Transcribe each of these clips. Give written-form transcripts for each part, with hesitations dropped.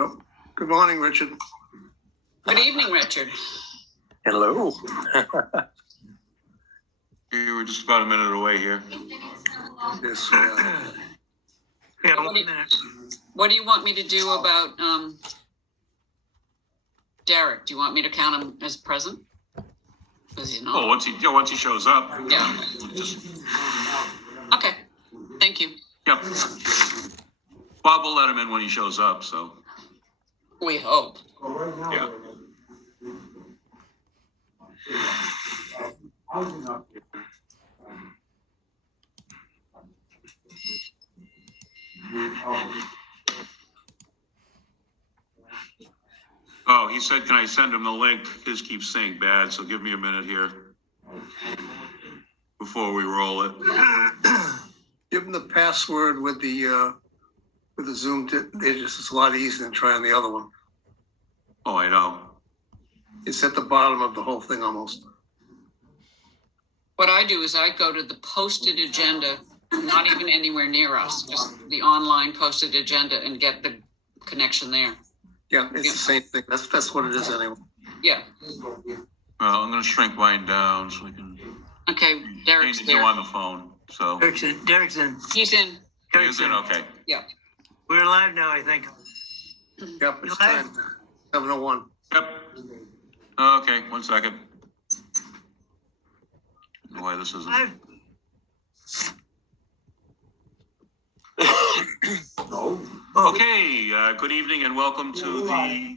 Oh, good morning, Richard. Good evening, Richard. Hello. We were just about a minute away here. Yes, Yeah, What 1 do you- minute. What do you want me to do about Derek? Do you want me to count him as present? Because he's Well, not. once he shows up. Yeah. Just, Okay. Thank you. yep. Bob will let him in when he shows up, so, We hope. yeah. Oh, he said, can I send him the link? His keeps saying bad, so give me a minute here before we roll it. give them the password with the Zoom. It's a lot easier than trying the other one. Oh, I know. It's at the bottom of the whole thing almost. What I do is I go to the posted agenda, not even anywhere near us, just the online posted agenda and get the connection there. Yeah, it's the same thing. That's what it is anyway. Yeah. Well, I'm gonna shrink mine down so we can Okay. Derek's change you there. on the phone, so. Derek's in. He's in. Is it? Okay. Yeah. We're live now, I think. Yep, it's time. 7:01. Yep. Okay, 1 second. I don't know why this isn't. Live. Okay, good evening and welcome to the,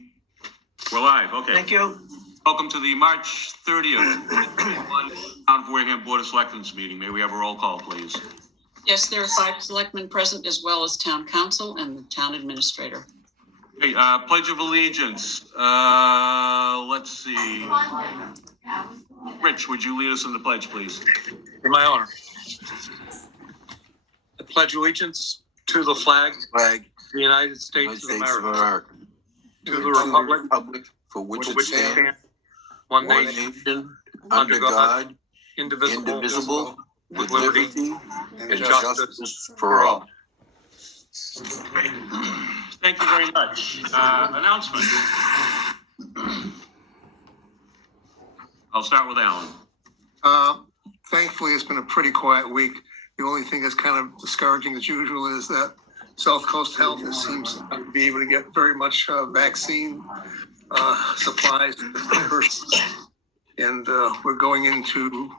we're live, okay. Thank you. Welcome to the March 30th Town of Wareham Board of Selectmen's meeting. May we have a roll call, please? Yes, there are 5 selectmen present as well as town council and the town administrator. Okay, Pledge of Allegiance. Let's see. Rich, would you lead us in the pledge, please? In my honor. I pledge allegiance to the flag of the United States of America, to the republic for which for it which it stands, stands, one one nation, nation, under God, indivisible, with liberty and and justice justice for all. Thank you very much. Announcement. I'll start with Alan. Thankfully, it's been a pretty quiet week. The only thing that's kind of discouraging as usual is that South Coast Health seems to be able to get very much vaccine supplies. And we're going into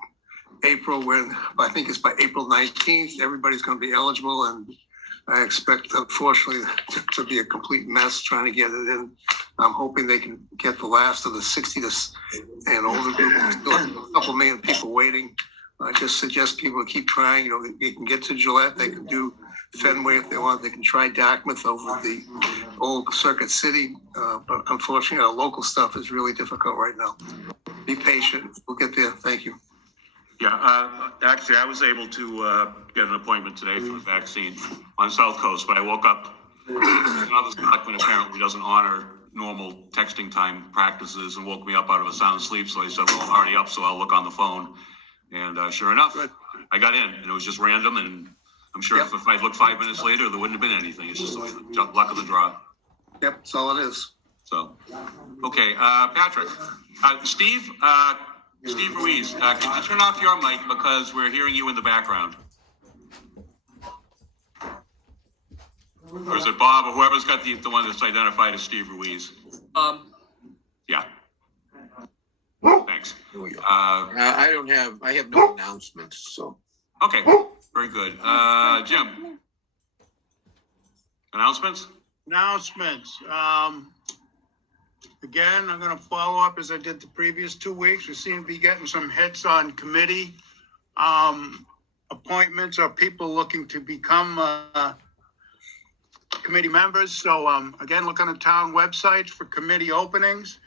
April when I think it's by April 19th, everybody's going to be eligible. And I expect, unfortunately, to be a complete mess trying to get it in. I'm hoping they can get the last of the 60 and older group. There's still a couple million people waiting. I just suggest people to keep trying. You know, they can get to Gillette. They can do Fenway if they want. They can try Dartmouth over the old Circuit City. But unfortunately, our local stuff is really difficult right now. Be patient. We'll get there. Thank you. Yeah, actually, I was able to get an appointment today for the vaccine on South Coast, but I woke up. Another selectman apparently doesn't honor normal texting time practices and woke me up out of a sound sleep. So I said, well, I'm already up, so I'll look on the phone. And sure enough, I got in, and it was just random. And I'm sure if I'd looked 5 minutes later, there wouldn't have been anything. It's just the luck of the draw. Yep, that's all it is. So, okay, Patrick, Steve Ruiz, can you turn off your mic because we're hearing you in the background? Or is it Bob or whoever's got the one that's identified as Steve Ruiz? Yeah. Thanks. I have no announcements, so. Okay, very good. Jim? Announcements? Announcements. Again, I'm going to follow up as I did the previous 2 weeks. We seem to be getting some hits on committee appointments or people looking to become committee members. So again, look on the town website for committee openings.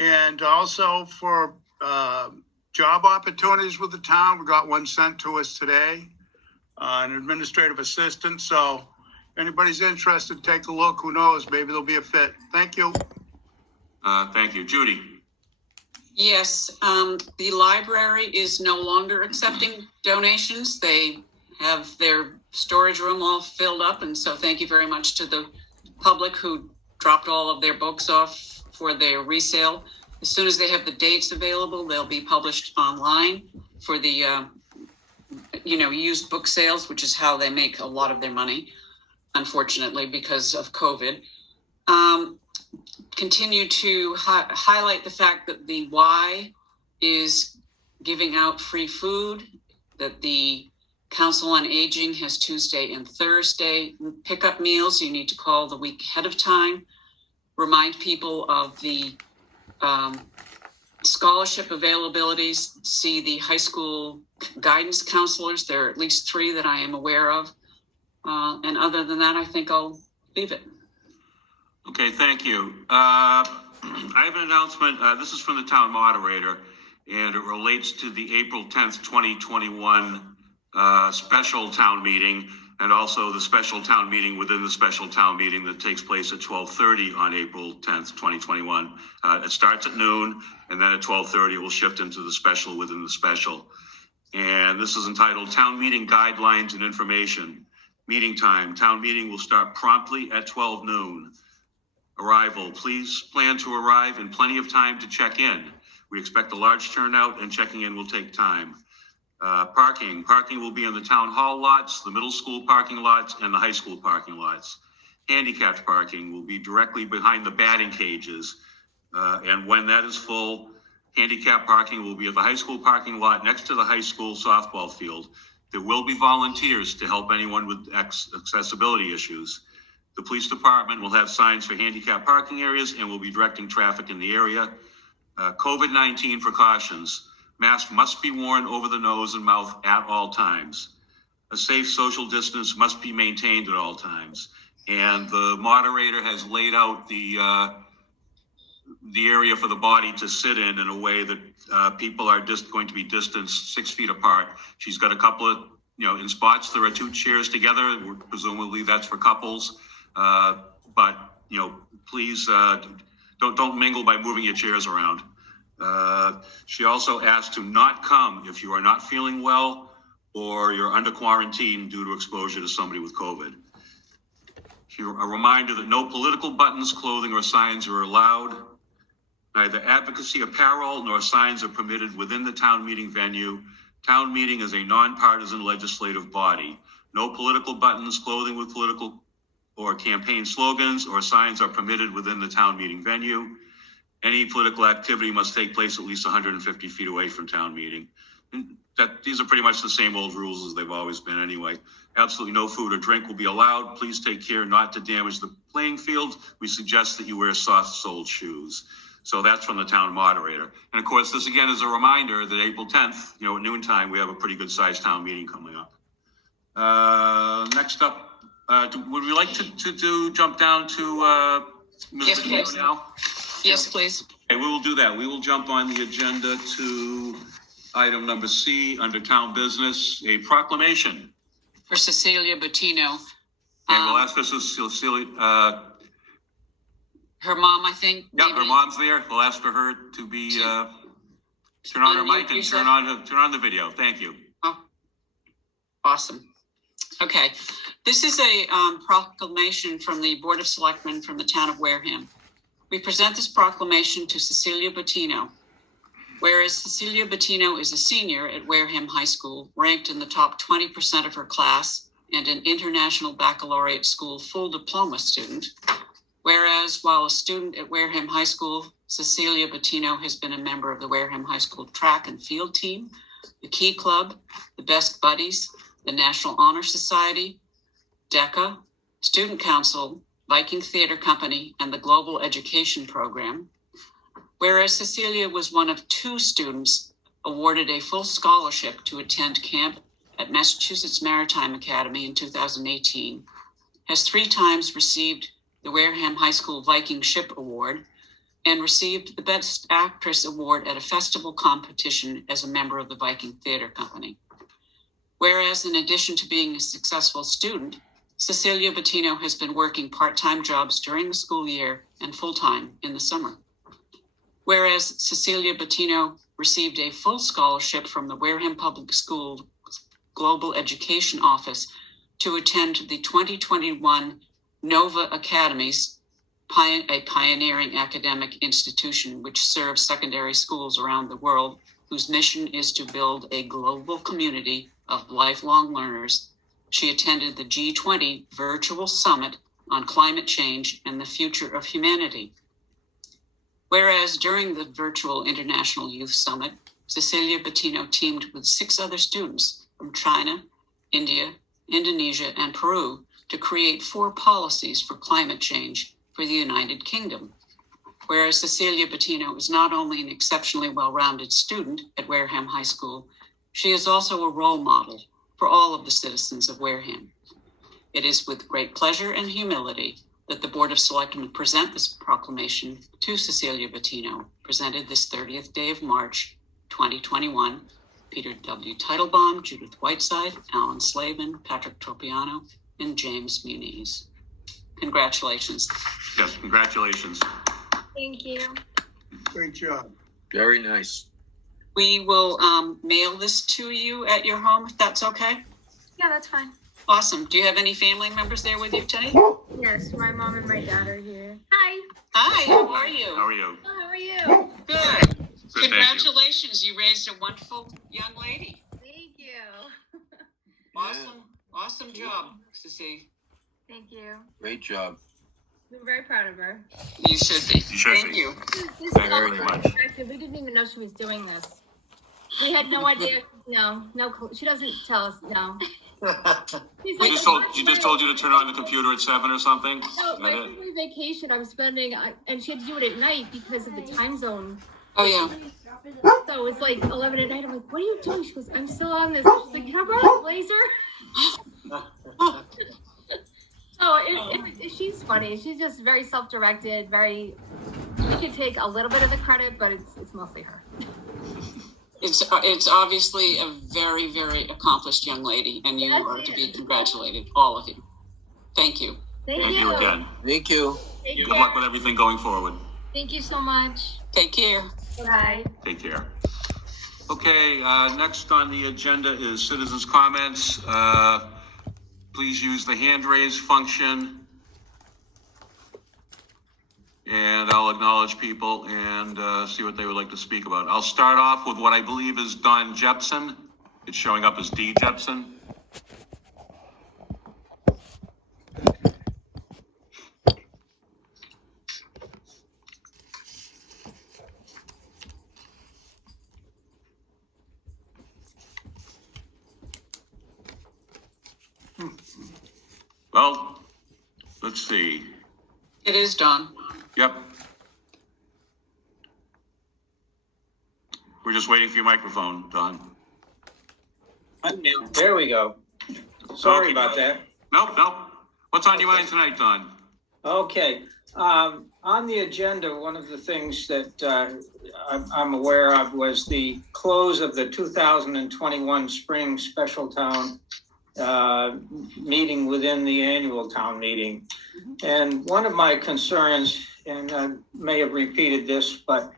And also for job opportunities with the town. We got one sent to us today, an administrative assistant. So if anybody's interested, take a look. Who knows? Maybe there'll be a fit. Thank you. Thank you. Judy? Yes, the library is no longer accepting donations. They have their storage room all filled up. And so thank you very much to the public who dropped all of their books off for their resale. As soon as they have the dates available, they'll be published online for the, used book sales, which is how they make a lot of their money, unfortunately, because of COVID. Continue to highlight the fact that the Y is giving out free food, that the Council on Aging has Tuesday and Thursday pickup meals. You need to call the week ahead of time. Remind people of the scholarship availabilities. See the high school guidance counselors. There are at least 3 that I am aware of. And other than that, I think I'll leave it. Okay, thank you. I have an announcement. This is from the town moderator, and it relates to the April 10th, 2021 special town meeting, and also the special town meeting within the special town meeting that takes place at 12:30 on April 10th, 2021. It starts at noon, and then at 12:30 it will shift into the special within the special. And this is entitled Town Meeting Guidelines and Information. Meeting time. Town meeting will start promptly at 12 noon. Arrival. Please plan to arrive in plenty of time to check in. We expect a large turnout, and checking in will take time. Parking. Parking will be in the town hall lots, the middle school parking lots, and the high school parking lots. Handicapped parking will be directly behind the batting cages. And when that is full, handicap parking will be at the high school parking lot next to the high school softball field. There will be volunteers to help anyone with accessibility issues. The police department will have signs for handicap parking areas and will be directing traffic in the area. COVID-19 precautions. Mask must be worn over the nose and mouth at all times. A safe social distance must be maintained at all times. And the moderator has laid out the area for the body to sit in a way that people are just going to be distanced 6 feet apart. She's got a couple of, in spots there are 2 chairs together. Presumably that's for couples. But please don't mingle by moving your chairs around. She also asked to not come if you are not feeling well or you're under quarantine due to exposure to somebody with COVID. A reminder that no political buttons, clothing, or signs are allowed. Neither advocacy apparel nor signs are permitted within the town meeting venue. Town meeting is a nonpartisan legislative body. No political buttons, clothing with political or campaign slogans or signs are permitted within the town meeting venue. Any political activity must take place at least 150 feet away from town meeting. And these are pretty much the same old rules as they've always been anyway. Absolutely no food or drink will be allowed. Please take care not to damage the playing field. We suggest that you wear soft-soled shoes. So that's from the town moderator. And of course, this again is a reminder that April 10th, at noontime, we have a pretty good sized town meeting coming up. Next up, would we like to jump down to Yes, Bettino please. now? Yes, please. Okay, we will do that. We will jump on the agenda to item number C under town business, a proclamation. For Cecilia Bettino. And we'll ask this is Cecilia, Her mom, I think. yeah, maybe. her mom's there. We'll ask for her to be, turn on her Unmute mic and yourself. turn on the video. Thank you. Oh, awesome. Okay. This is a proclamation from the Board of Selectmen from the town of Wareham. We present this proclamation to Cecilia Bettino. Whereas Cecilia Bettino is a senior at Wareham High School, ranked in the top 20% of her class, and an International Baccalaureate School full diploma student. Whereas while a student at Wareham High School, Cecilia Bettino has been a member of the Wareham High School track and field team, the Key Club, the Best Buddies, the National Honor Society, DECA, Student Council, Viking Theater Company, and the Global Education Program. Whereas Cecilia was one of 2 students awarded a full scholarship to attend camp at Massachusetts Maritime Academy in 2018, has 3 times received the Wareham High School Viking Ship Award, and received the Best Actress Award at a festival competition as a member of the Viking Theater Company. Whereas in addition to being a successful student, Cecilia Bettino has been working part-time jobs during the school year and full-time in the summer. Whereas Cecilia Bettino received a full scholarship from the Wareham Public School Global Education Office to attend the 2021 Nova Academies, a pioneering academic institution which serves secondary schools around the world, whose mission is to build a global community of lifelong learners. She attended the G20 Virtual Summit on Climate Change and the Future of Humanity. Whereas during the virtual International Youth Summit, Cecilia Bettino teamed with 6 other students from China, India, Indonesia, and Peru to create 4 policies for climate change for the United Kingdom. Whereas Cecilia Bettino is not only an exceptionally well-rounded student at Wareham High School, she is also a role model for all of the citizens of Wareham. It is with great pleasure and humility that the Board of Selectmen present this proclamation to Cecilia Bettino, presented this 30th day of March, 2021. Peter W. Teitelbaum, Judith Whiteside, Alan Slavin, Patrick Tropiano, and James Muniz. Congratulations. Yes, congratulations. Thank you. Great job. Very nice. We will mail this to you at your home, if that's okay. Yeah, that's fine. Awesome. Do you have any family members there with you today? Yes, my mom and my dad are here. Hi. Hi, how are you? How are you? Oh, how are you? Good. Good, thank you. Congratulations, you raised a wonderful young lady. Thank you. Awesome job, Ceci. Thank you. Great job. We're very proud of her. You should be. You should Thank be. you. This Thank is you all very much. unexpected. We didn't even know she was doing this. We had no idea. No clue. She doesn't tell us. No. She's She just told you to turn on the computer at 7 or something? No, Is my that it? family vacation. I was spending, and she had to do it at night because of the time zone. Oh, yeah. So it's like 11 at night. I'm like, what are you doing? She goes, I'm still on this. She's like, can I borrow a blazer? So she's funny. She's just very self-directed, very, she can take a little bit of the credit, but it's mostly her. It's obviously a very, very accomplished young lady, and you Yes, are it to be is. congratulated, all of you. Thank you. Thank Thank you again. Thank you. Take Good care. luck with everything going forward. Thank you so much. Take care. Bye. Take care. Okay, next on the agenda is citizens' comments. Please use the hand raise function. And I'll acknowledge people and see what they would like to speak about. I'll start off with what I believe is Don Jepson. It's showing up as D. Jepson. Well, let's see. It is Dawn. Yep. We're just waiting for your microphone, Don. There we go. Sorry about that. Nope. What's on your mind tonight, Don? Okay. On the agenda, one of the things that I'm aware of was the close of the 2021 spring special town meeting within the annual town meeting. And one of my concerns, and I may have repeated this, but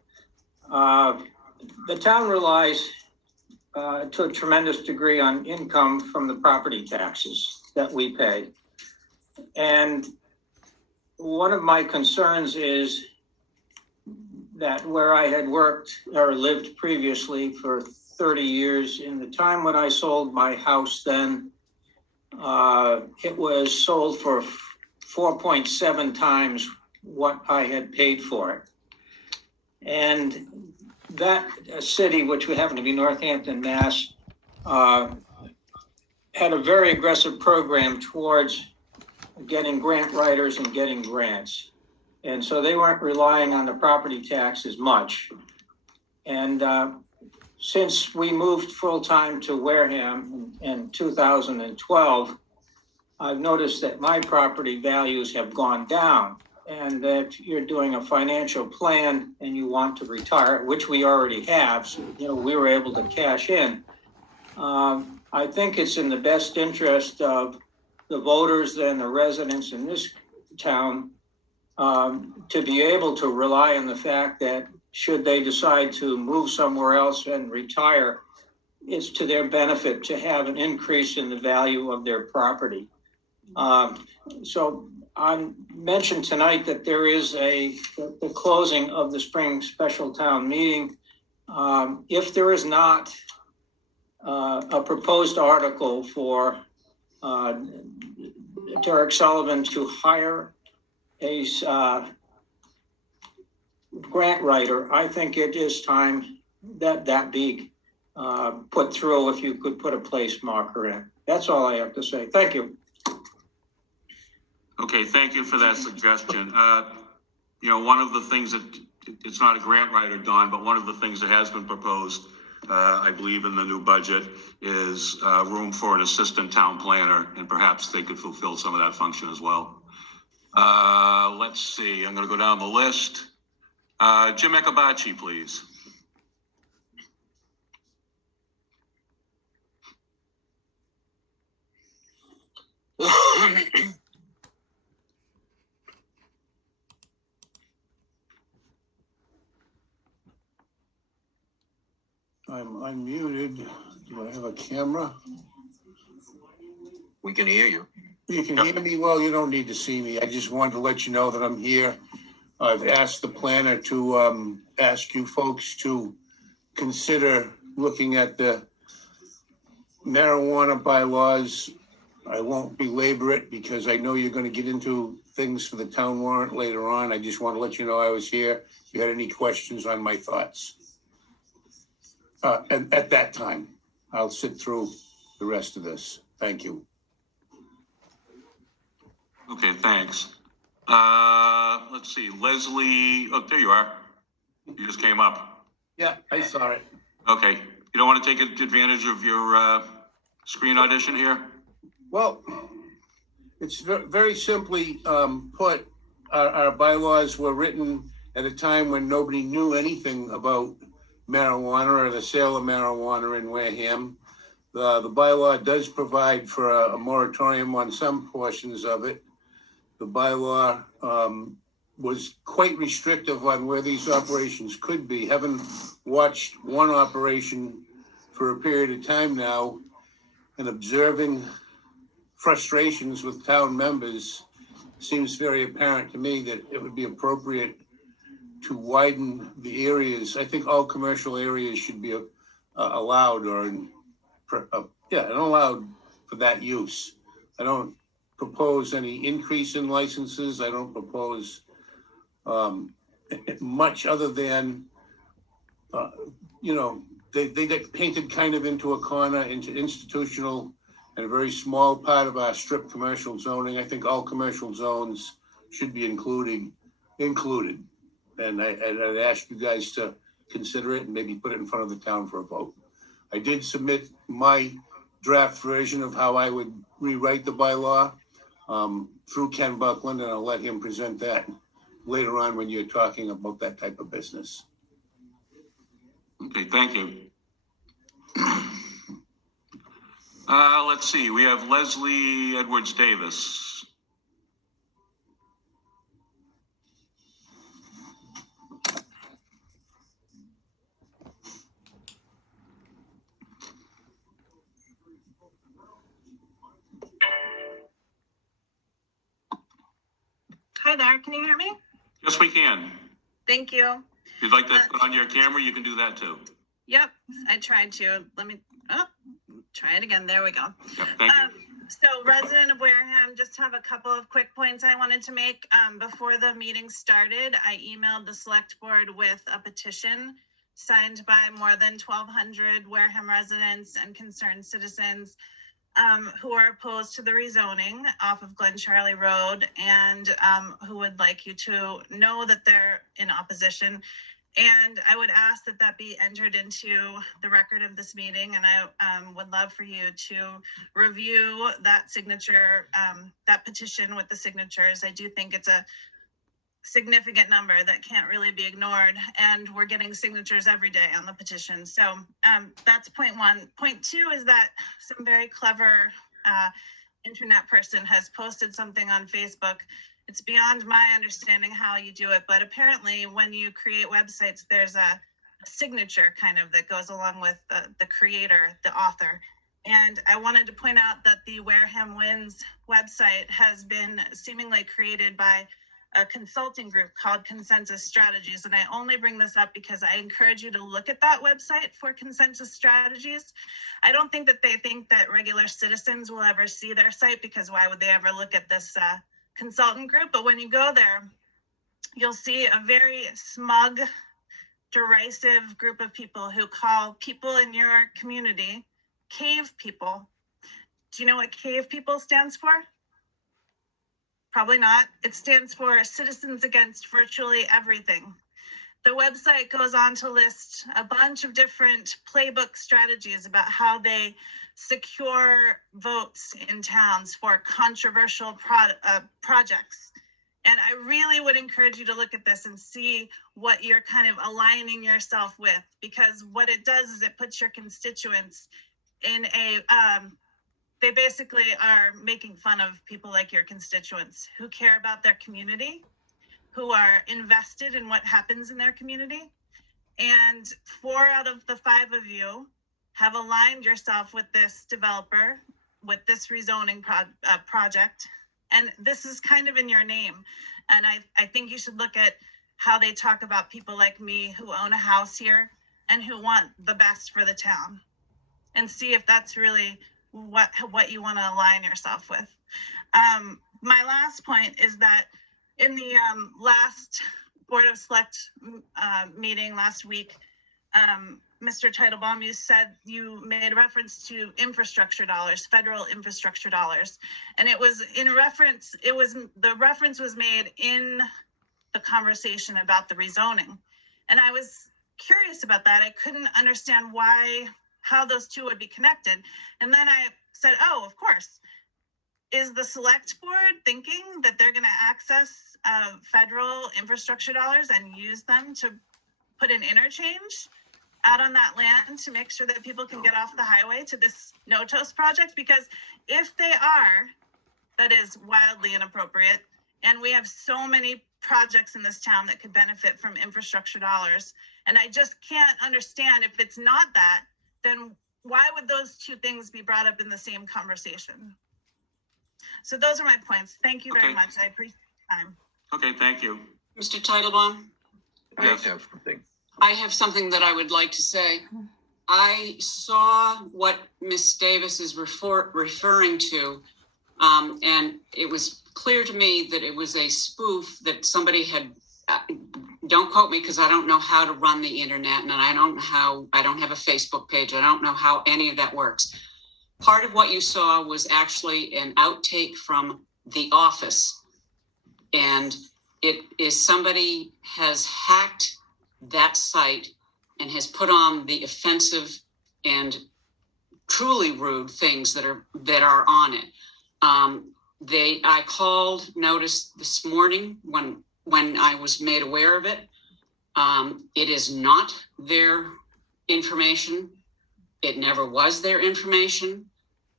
the town relies to a tremendous degree on income from the property taxes that we pay. And one of my concerns is that where I had worked or lived previously for 30 years, in the time when I sold my house then, it was sold for 4.7 times what I had paid for it. And that city, which would happen to be Northampton, Mass, had a very aggressive program towards getting grant writers and getting grants. And so they weren't relying on the property tax as much. And since we moved full-time to Wareham in 2012, I've noticed that my property values have gone down, and that you're doing a financial plan and you want to retire, which we already have. So, we were able to cash in. I think it's in the best interest of the voters and the residents in this town to be able to rely on the fact that should they decide to move somewhere else and retire, it's to their benefit to have an increase in the value of their property. So I mentioned tonight that there is the closing of the spring special town meeting. If there is not a proposed article for Derek Sullivan to hire a grant writer, I think it is time that be put through, if you could put a place marker in. That's all I have to say. Thank you. Okay, thank you for that suggestion. One of the things that, it's not a grant writer, Don, but one of the things that has been proposed, I believe in the new budget, is room for an assistant town planner, and perhaps they could fulfill some of that function as well. Let's see, I'm gonna go down the list. Jim Ekabachi, please. I'm unmuted. Do I have a camera? We can hear you. You can hear me? Well, you don't need to see me. I just wanted to let you know that I'm here. I've asked the planner to ask you folks to consider looking at the marijuana bylaws. I won't belabor it because I know you're going to get into things for the town warrant later on. I just want to let you know I was here. If you had any questions on my thoughts. And at that time, I'll sit through the rest of this. Thank you. Okay, thanks. Let's see, Leslie, oh, there you are. You just came up. Yeah, I saw it. Okay, you don't want to take advantage of your screen audition here? Well, it's very simply put, our bylaws were written at a time when nobody knew anything about marijuana or the sale of marijuana in Wareham. The bylaw does provide for a moratorium on some portions of it. The bylaw was quite restrictive on where these operations could be. Having watched one operation for a period of time now and observing frustrations with town members, seems very apparent to me that it would be appropriate to widen the areas. I think all commercial areas should be allowed allowed for that use. I don't propose any increase in licenses. I don't propose much other than, they get painted kind of into a corner, into institutional, and a very small part of our strip commercial zoning. I think all commercial zones should be included. And I'd ask you guys to consider it and maybe put it in front of the town for a vote. I did submit my draft version of how I would rewrite the bylaw through Ken Buckland, and I'll let him present that later on when you're talking about that type of business. Okay, thank you. Let's see, we have Leslie Edwards Davis. Hi there, can you hear me? Yes, we can. Thank you. If you'd like to put on your camera, you can do that too. Yep, I tried to. Let me, try it again. There we go. Yep, thank you. So resident of Wareham, just have a couple of quick points I wanted to make. Before the meeting started, I emailed the select board with a petition signed by more than 1,200 Wareham residents and concerned citizens who are opposed to the rezoning off of Glen Charlie Road, and who would like you to know that they're in opposition. And I would ask that that be entered into the record of this meeting. And I would love for you to review that signature, that petition with the signatures. I do think it's a significant number that can't really be ignored. And we're getting signatures every day on the petition. So that's point one. Point two is that some very clever internet person has posted something on Facebook. It's beyond my understanding how you do it, but apparently when you create websites, there's a signature kind of that goes along with the creator, the author. And I wanted to point out that the Wareham Wins website has been seemingly created by a consulting group called Consensus Strategies. And I only bring this up because I encourage you to look at that website for Consensus Strategies. I don't think that they think that regular citizens will ever see their site, because why would they ever look at this consultant group? But when you go there, you'll see a very smug, derisive group of people who call people in your community cave people. Do you know what cave people stands for? Probably not. It stands for Citizens Against Virtually Everything. The website goes on to list a bunch of different playbook strategies about how they secure votes in towns for controversial projects. And I really would encourage you to look at this and see what you're kind of aligning yourself with, because what it does is it puts your constituents in a, they basically are making fun of people like your constituents who care about their community, who are invested in what happens in their community. And 4 out of the 5 of you have aligned yourself with this developer, with this rezoning project. And this is kind of in your name. And I think you should look at how they talk about people like me who own a house here and who want the best for the town, and see if that's really what you want to align yourself with. My last point is that in the last Board of Select meeting last week, Mr. Teitelbaum, you made reference to infrastructure dollars, federal infrastructure dollars. And it was the reference was made in the conversation about the rezoning. And I was curious about that. I couldn't understand how those two would be connected. And then I said, oh, of course. Is the select board thinking that they're going to access federal infrastructure dollars and use them to put an interchange out on that land to make sure that people can get off the highway to this no-toast project? Because if they are, that is wildly inappropriate. And we have so many projects in this town that could benefit from infrastructure dollars. And I just can't understand, if it's not that, then why would those two things be brought up in the same conversation? So those are my points. Thank you very much. I appreciate the time. Okay, thank you. Mr. Teitelbaum? Yes. I have something. I have something that I would like to say. I saw what Ms. Davis is referring to, and it was clear to me that it was a spoof that somebody had, don't quote me because I don't know how to run the internet, and I don't have a Facebook page. I don't know how any of that works. Part of what you saw was actually an outtake from The Office, and it is somebody has hacked that site and has put on the offensive and truly rude things that are on it. I called notice this morning when I was made aware of it. It is not their information. It never was their information.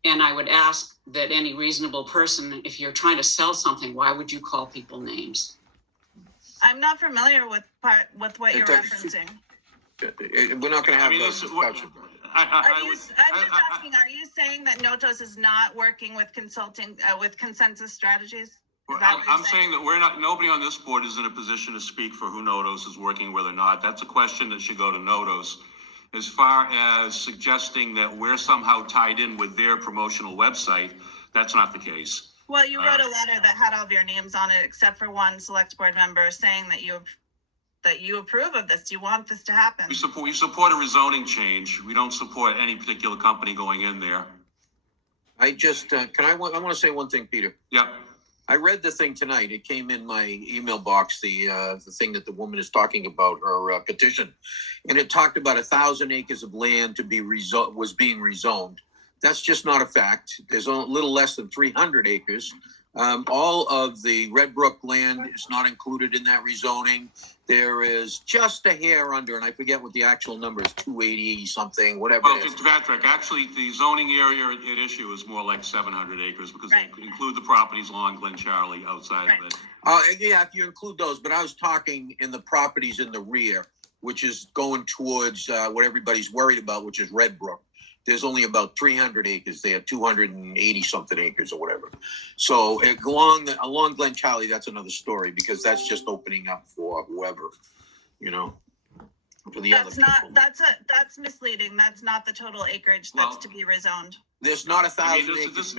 And I would ask that any reasonable person, if you're trying to sell something, why would you call people names? I'm not familiar with what you're referencing. We're not going to have this discussion. I'm just asking, are you saying that Notos is not working with with Consensus Strategies? I'm saying that nobody on this board is in a position to speak for who Notos is working with or not. That's a question that should go to Notos. As far as suggesting that we're somehow tied in with their promotional website, that's not the case. Well, you wrote a letter that had all of your names on it, except for one select board member saying that you approve of this. You want this to happen. We support a rezoning change. We don't support any particular company going in there. I just, I want to say one thing, Peter. Yep. I read the thing tonight. It came in my email box, the thing that the woman is talking about, her petition. And it talked about 1,000 acres of land to be was being rezoned. That's just not a fact. There's a little less than 300 acres. All of the Red Brook land is not included in that rezoning. There is just a hair under, and I forget what the actual number is, 280 something, whatever it is. Patrick, actually, the zoning area at issue is more like 700 acres because they include the properties along Glen Charlie outside of it. Yeah, if you include those, but I was talking in the properties in the rear. which is going towards what everybody's worried about, which is Red Brook. There's only about 300 acres there, 280 something acres or whatever. So along Glen Charlie, that's another story because that's just opening up for whoever, for the other people. That's misleading. That's not the total acreage that's to be rezoned. There's not 1,000 acres,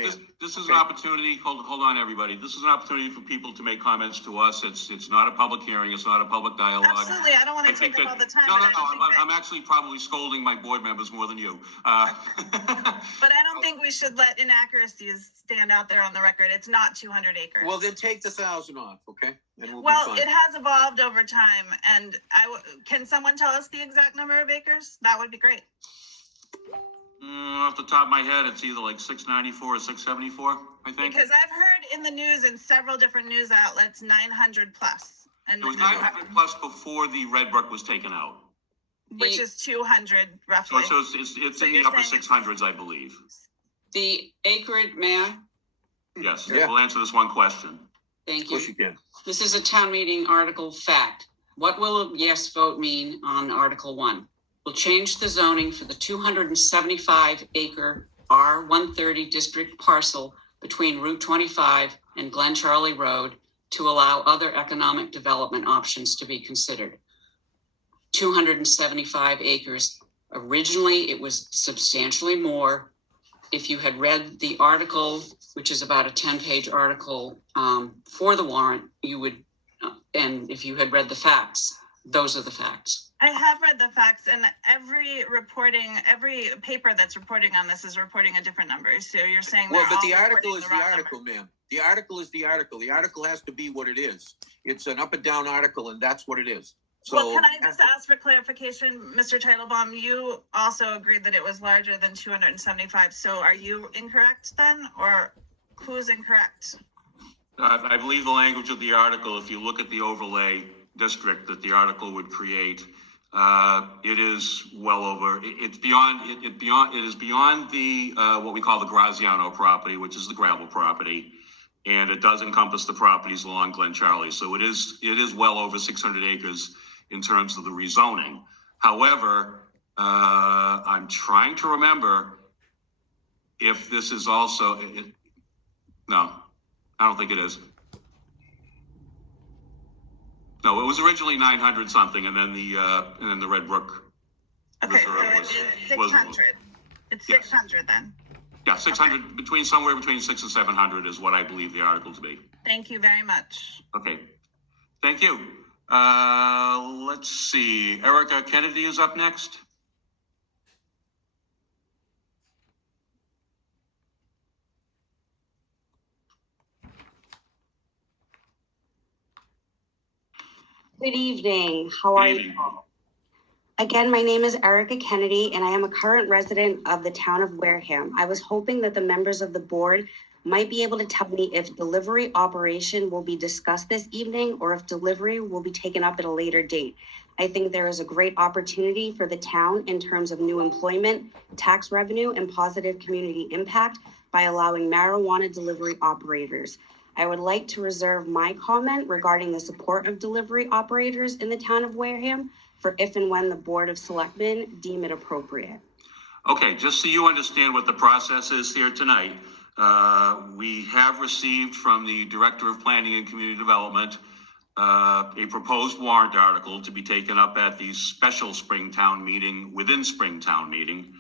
This is an opportunity, hold on, everybody. This is an opportunity for people to make comments to us. It's not a public hearing. It's not a public dialogue. Absolutely. I don't want to take up all the time. No, I'm actually probably scolding my board members more than you. But I don't think we should let inaccuracies stand out there on the record. It's not 200 acres. Well, then take the 1,000 off, okay? And we'll Well, be fine. it has evolved over time, and can someone tell us the exact number of acres? That would be great. Off the top of my head, it's either like 694 or 674, I think. Because I've heard in the news in several different news outlets, 900 plus. And It was 900 plus before the Red Brook was taken out. which is 200 roughly. So it's in the upper 600s, I believe. The acreage, may I? Yes, Yeah. we'll answer this one question. Thank Of course you. you can. This is a town meeting article fact. What will a yes vote mean on Article 1? Will change the zoning for the 275 acre R130 district parcel between Route 25 and Glen Charlie Road to allow other economic development options to be considered. 275 acres. Originally, it was substantially more. If you had read the article, which is about a 10-page article for the warrant, you would, and if you had read the facts, those are the facts. I have read the facts, and every paper that's reporting on this is reporting a different number. So you're saying Well, but they're the all article reporting is the the wrong number. article, ma'am. The article is the article. The article has to be what it is. It's an up and down article, and that's what it is. So, Well, can I just ask for clarification, Mr. Teitelbaum? You also agreed that it was larger than 275. So are you incorrect then, or who's incorrect? I believe the language of the article, if you look at the overlay district that the article would create, it is well over, it is beyond the, what we call the Graziano property, which is the gravel property. And it does encompass the properties along Glen Charlie. So it is well over 600 acres in terms of the rezoning. However, I'm trying to remember if this is also, no, I don't think it is. No, it was originally 900 something, and then the Red Brook Okay, Reserve so was- it's 600. It's Yes. 600 then. Yeah, 600, somewhere between 600 and 700 is what I believe the article to be. Thank you very much. Okay, thank you. Let's see, Erica Kennedy is up next. Good evening. How are Good you? evening. Again, my name is Erica Kennedy, and I am a current resident of the town of Wareham. I was hoping that the members of the board might be able to tell me if delivery operation will be discussed this evening or if delivery will be taken up at a later date. I think there is a great opportunity for the town in terms of new employment, tax revenue, and positive community impact by allowing marijuana delivery operators. I would like to reserve my comment regarding the support of delivery operators in the town of Wareham for if and when the Board of Selectmen deem it appropriate. Okay, just so you understand what the process is here tonight, we have received from the Director of Planning and Community Development a proposed warrant article to be taken up at the special Springtown meeting within Springtown meeting,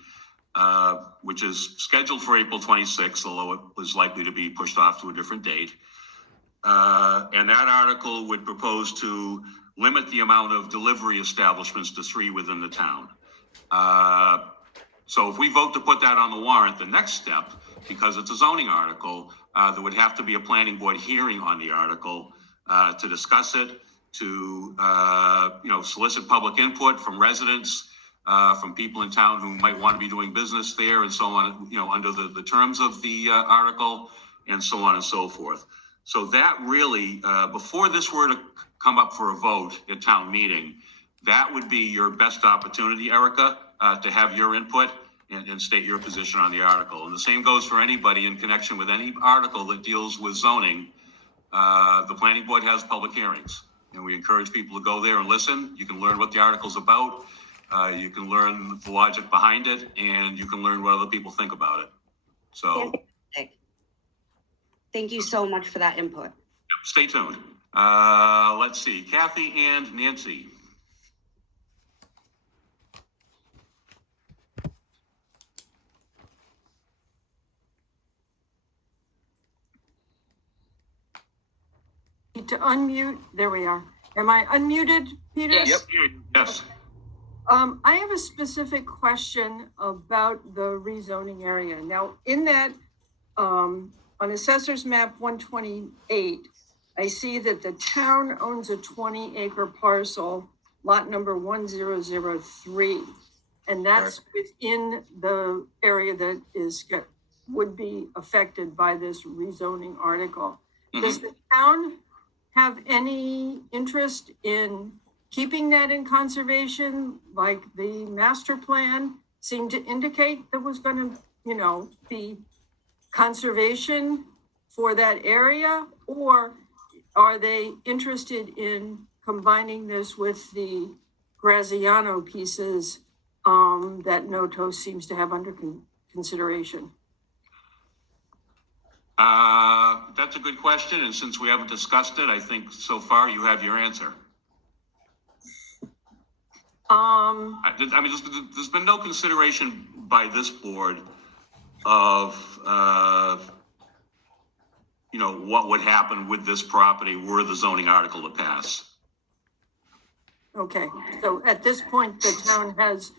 which is scheduled for April 26th, although it was likely to be pushed off to a different date. And that article would propose to limit the amount of delivery establishments to 3 within the town. So if we vote to put that on the warrant, the next step, because it's a zoning article, there would have to be a planning board hearing on the article to discuss it, to solicit public input from residents, from people in town who might want to be doing business there, and so on, under the terms of the article, and so on and so forth. So that really, before this were to come up for a vote at town meeting, that would be your best opportunity, Erica, to have your input and state your position on the article. And the same goes for anybody in connection with any article that deals with zoning. The planning board has public hearings. And we encourage people to go there and listen. You can learn what the article's about. You can learn the logic behind it, and you can learn what other people think about it. So Thank you so much for that input. stay tuned. Let's see, Kathy and Nancy. Need to unmute. There we are. Am I unmuted, Peter? Yes. Yep. Yes. I have a specific question about the rezoning area. Now, in that, on Assessor's Map 128, I see that the town owns a 20-acre parcel, lot number 1003. And that's within the area that would be affected by this rezoning article. Does the town have any interest in keeping that in conservation, like the master plan seemed to indicate there was going to, be conservation for that area? Or are they interested in combining this with the Graziano pieces that Notos seems to have under consideration? That's a good question. And since we haven't discussed it, I think so far you have your answer. I mean, there's been no consideration by this board of, what would happen with this property were the zoning article to pass. Okay, so at this point, the town has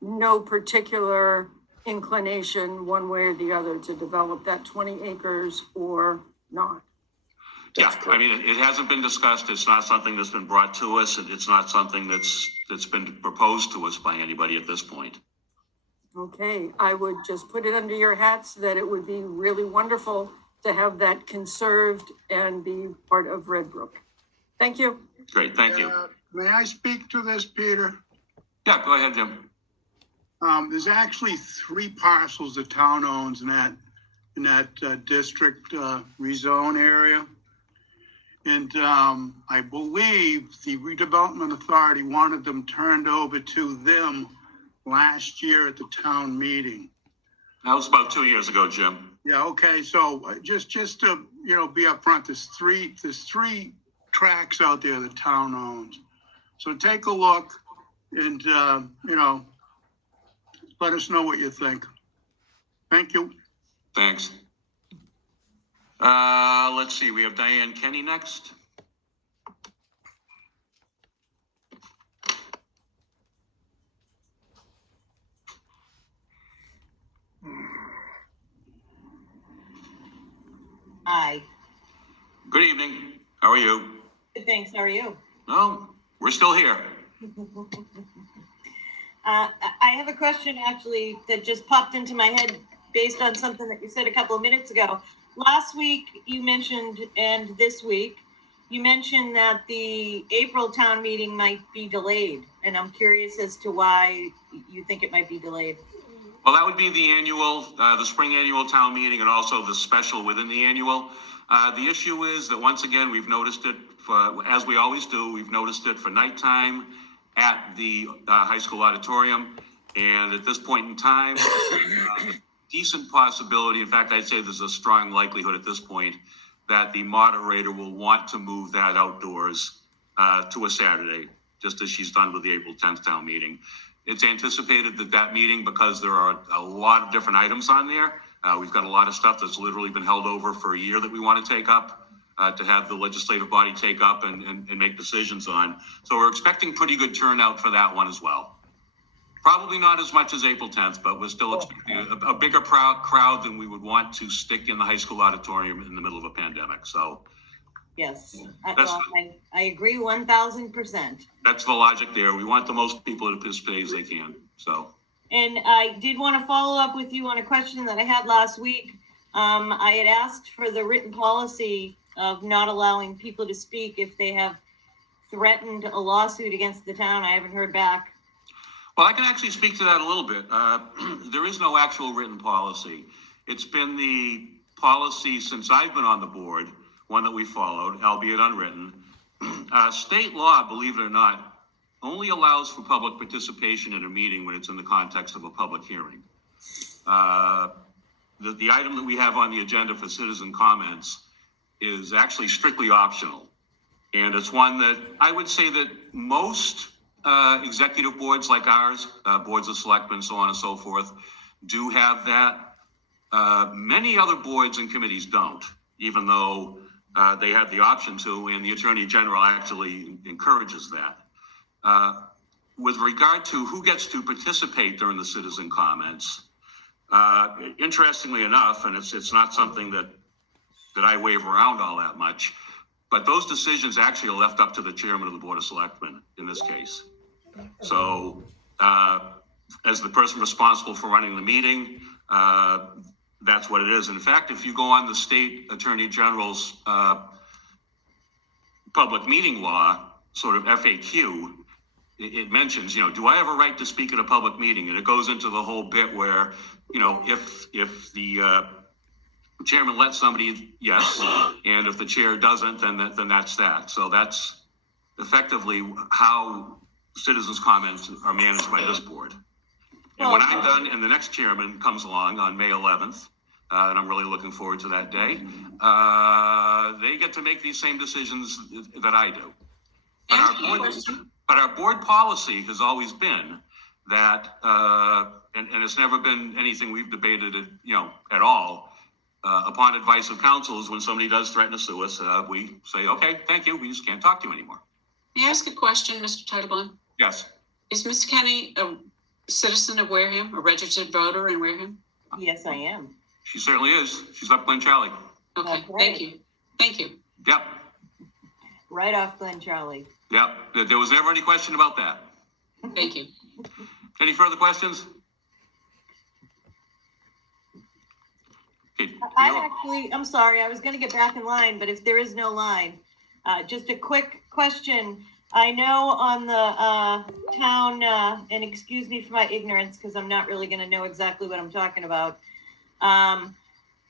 no particular inclination one way or the other to develop that 20 acres or not? Yeah, I mean, it hasn't been discussed. It's not something that's been brought to us, and it's not something that's been proposed to us by anybody at this point. Okay, I would just put it under your hats that it would be really wonderful to have that conserved and be part of Red Brook. Thank you. Great, thank you. May I speak to this, Peter? Yeah, go ahead, Jim. There's actually 3 parcels the town owns in that district rezone area. And I believe the redevelopment authority wanted them turned over to them last year at the town meeting. That was about 2 years ago, Jim. Yeah, okay, so just to, be upfront, there's three tracks out there the town owns. So take a look and, let us know what you think. Thank you. Thanks. Let's see, we have Diane Kenny next. Hi. Good evening. How are you? Good, thanks. How are you? No, we're still here. I have a question actually that just popped into my head based on something that you said a couple of minutes ago. Last week you mentioned, and this week, you mentioned that the April town meeting might be delayed. And I'm curious as to why you think it might be delayed. Well, that would be the annual, the spring annual town meeting and also the special within the annual. The issue is that once again, we've noticed it, as we always do, we've noticed it for nighttime at the high school auditorium. And at this point in time, decent possibility, in fact, I'd say there's a strong likelihood at this point that the moderator will want to move that outdoors to a Saturday, just as she's done with the April 10th town meeting. It's anticipated that meeting, because there are a lot of different items on there, we've got a lot of stuff that's literally been held over for a year that we want to take up, to have the legislative body take up and make decisions on. So we're expecting pretty good turnout for that one as well. Probably not as much as April 10th, but we're still expecting a bigger crowd than we would want to stick in the high school auditorium in the middle of a pandemic. So Yes, I agree 1,000%. that's the logic there. We want the most people to participate as they can. So. And I did want to follow up with you on a question that I had last week. I had asked for the written policy of not allowing people to speak if they have threatened a lawsuit against the town. I haven't heard back. Well, I can actually speak to that a little bit. There is no actual written policy. It's been the policy since I've been on the board, one that we followed, albeit unwritten, State law, believe it or not, only allows for public participation in a meeting when it's in the context of a public hearing. The item that we have on the agenda for citizen comments is actually strictly optional. And it's one that I would say that most executive boards like ours, boards of selectmen, so on and so forth, do have that. Many other boards and committees don't, even though they have the option to, and the Attorney General actually encourages that. With regard to who gets to participate during the citizen comments, interestingly enough, and it's not something that I wave around all that much, but those decisions actually are left up to the chairman of the Board of Selectmen in this case. So as the person responsible for running the meeting, that's what it is. In fact, if you go on the state attorney general's public meeting law, sort of FAQ, it mentions, do I have a right to speak at a public meeting? And it goes into the whole bit where, if the chairman lets somebody, yes, and if the chair doesn't, then that's that. So that's effectively how citizens' comments are managed by this board. And when I'm done and the next chairman comes along on May 11th, and I'm really looking forward to that day, they get to make these same decisions that I do. But our board policy has always been that, and it's never been anything we've debated, at all. Upon advice of counsel is when somebody does threaten to sue us, we say, okay, thank you, we just can't talk to you anymore. May I ask a question, Mr. Titlebaum? Yes. Is Ms. Kenny a citizen of Wareham, a registered voter in Wareham? Yes, I am. She certainly is. She's up Glen Charlie. Okay, thank you. Thank you. Yep. Right off Glen Charlie. Yep. There was never any question about that. Thank you. Any further questions? Okay. I'm sorry, I was gonna get back in line, but if there is no line, just a quick question. I know on the town, and excuse me for my ignorance, because I'm not really gonna know exactly what I'm talking about. On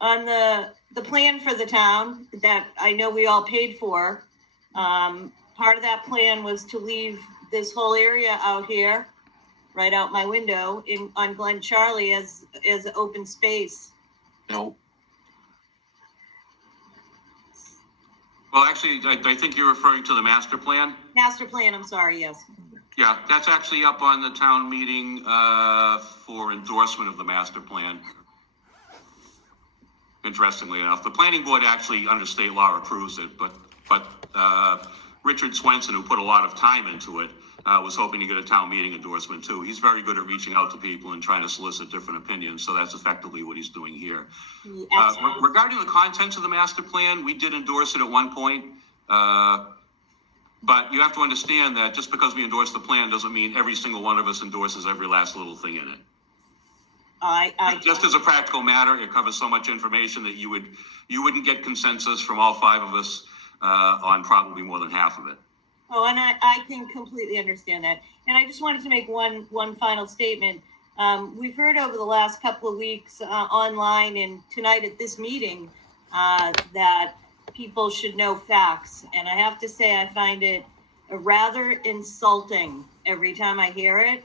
the plan for the town that I know we all paid for, part of that plan was to leave this whole area out here, right out my window on Glen Charlie as open space. No. Well, actually, I think you're referring to the master plan. Master plan, I'm sorry, yes. Yeah, that's actually up on the town meeting for endorsement of the master plan. Interestingly enough, the planning board actually under state law approves it, but Richard Swenson, who put a lot of time into it, was hoping to get a town meeting endorsement too. He's very good at reaching out to people and trying to solicit different opinions. So that's effectively what he's doing here. Regarding the contents of the master plan, we did endorse it at one point. But you have to understand that just because we endorse the plan doesn't mean every single one of us endorses every last little thing in it. Just as a practical matter, it covers so much information that you wouldn't get consensus from all five of us on probably more than half of it. Oh, and I can completely understand that. And I just wanted to make one final statement. We've heard over the last couple of weeks online and tonight at this meeting that people should know facts. And I have to say, I find it rather insulting every time I hear it.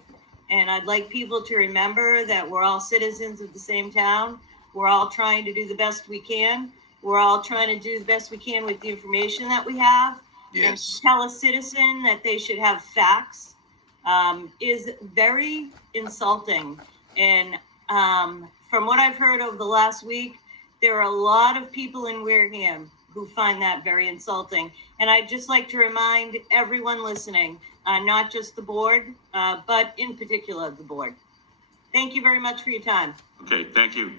And I'd like people to remember that we're all citizens of the same town. We're all trying to do the best we can. We're all trying to do the best we can with the information that we have. Yes. And to tell a citizen that they should have facts is very insulting. And from what I've heard over the last week, there are a lot of people in Wareham who find that very insulting. And I'd just like to remind everyone listening, not just the board, but in particular the board. Thank you very much for your time. Okay, thank you.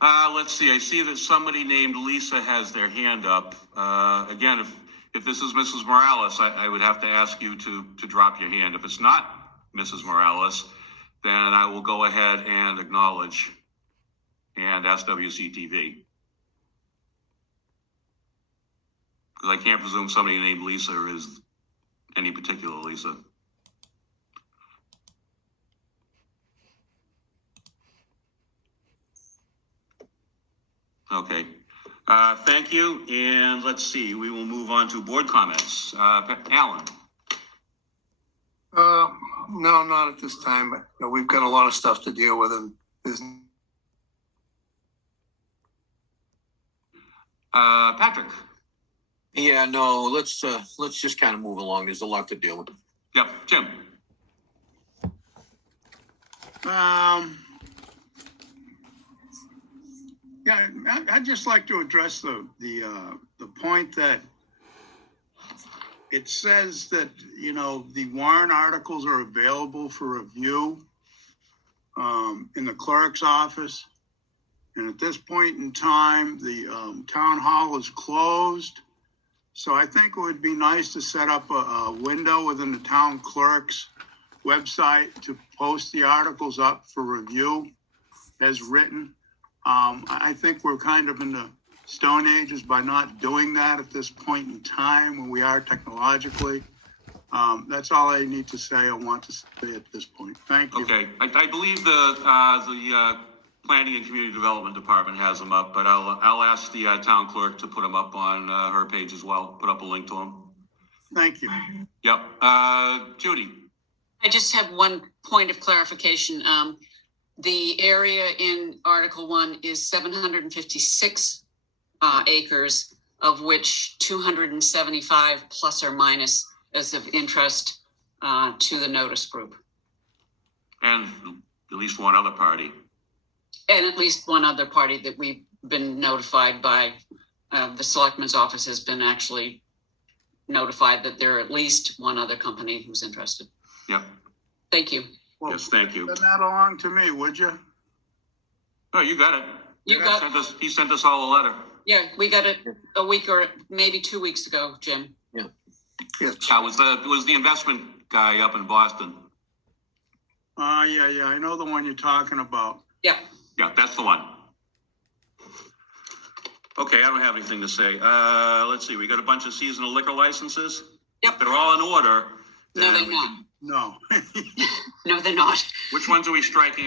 Let's see, I see that somebody named Lisa has their hand up. Again, if this is Mrs. Morales, I would have to ask you to drop your hand. If it's not Mrs. Morales, then I will go ahead and acknowledge and ask WCTV. Because I can't presume somebody named Lisa is any particular Lisa. Okay. Thank you, and let's see, we will move on to board comments. Alan? No, not at this time. You know, we've got a lot of stuff to deal with in business. Patrick? Yeah, no, let's just kind of move along. There's a lot to deal with. Yep, Jim? Yeah, I'd just like to address the point that it says that, you know, the warrant articles are available for review in the clerk's office. And at this point in time, the town hall is closed. So I think it would be nice to set up a window within the town clerk's website to post the articles up for review as written. I think we're kind of in the stone ages by not doing that at this point in time when we are technologically. That's all I need to say. I want to say at this point. Thank you. Okay, I believe the Planning and Community Development Department has them up, but I'll ask the town clerk to put them up on her page as well, put up a link to them. Thank you. Yep, Judy? I just have one point of clarification. The area in Article 1 is 756 acres, of which 275 plus or minus is of interest to the notice group. And at least one other party. And at least one other party that we've been notified by, the selectman's office has been actually notified that there are at least one other company who's interested. Yep. Thank you. Well, Yes, thank you. send that along to me, would you? Oh, you got it. You got, He sent us all a letter. yeah, we got it a week or maybe 2 weeks ago, Jim. Yeah. Yes. Yeah, it was the investment guy up in Boston. Yeah, I know the one you're talking about. Yeah. Yeah, that's the one. Okay, I don't have anything to say. Let's see, we got a bunch of seasonal liquor licenses. Yep. If they're all in order. No, then they're we not. can- No. No, they're not. Which ones are we striking